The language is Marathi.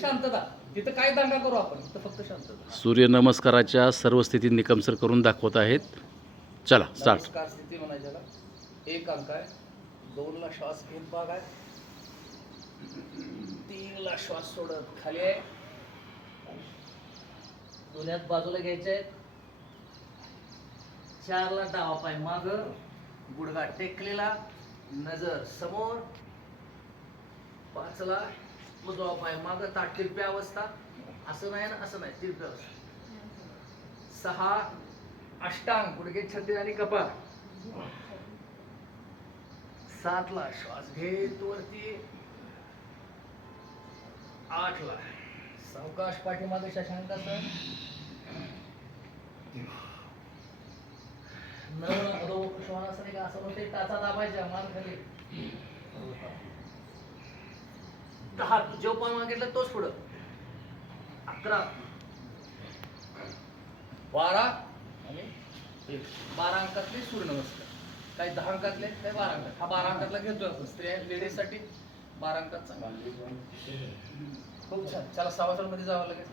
शांतता. तिथं काय दंगा करू आपण? तिथं फक्त शांतता. सूर्यनमस्काराच्या सर्व स्थिती निकमसर करून दाखवत आहेत. चला स्टार्ट नमस्कार स्थिती म्हणायच्याला एक अंक आहे. दोनला श्वास घेत भाग आहे. तीनला श्वास सोडत खाली आहे. दोन्यात बाजूला घ्यायचे आहेत. चारला डावा पाय माग. गुडघा टेकलेला. नजर समोर. पाचला उजवा पाय माग ताट अवस्था. असं नाही ना असं नाही तिरपी अवस्था. सहा अष्टांग गुडघे छत्तीस आणि कपाळ. सातला श्वास घेत वरती. आठला. सावकाश पाठीमागे शशांकासन नऊ श्वास नाही का असं होते टाचा दाबायच्या मान खाली. दहा जो पण मागितलं तोच पुढं. अकरा. बारा. आणि. बारा अंकातले सूर्यनमस्कार. काही दहा अंकातले काही बारा अंकात. हा बारा अंकातला घेतोय आपण. स्त्रिया लेडीजसाठी बारा अंकात चांगला. खूप छान. चला सभासदमध्ये जावं लागेल.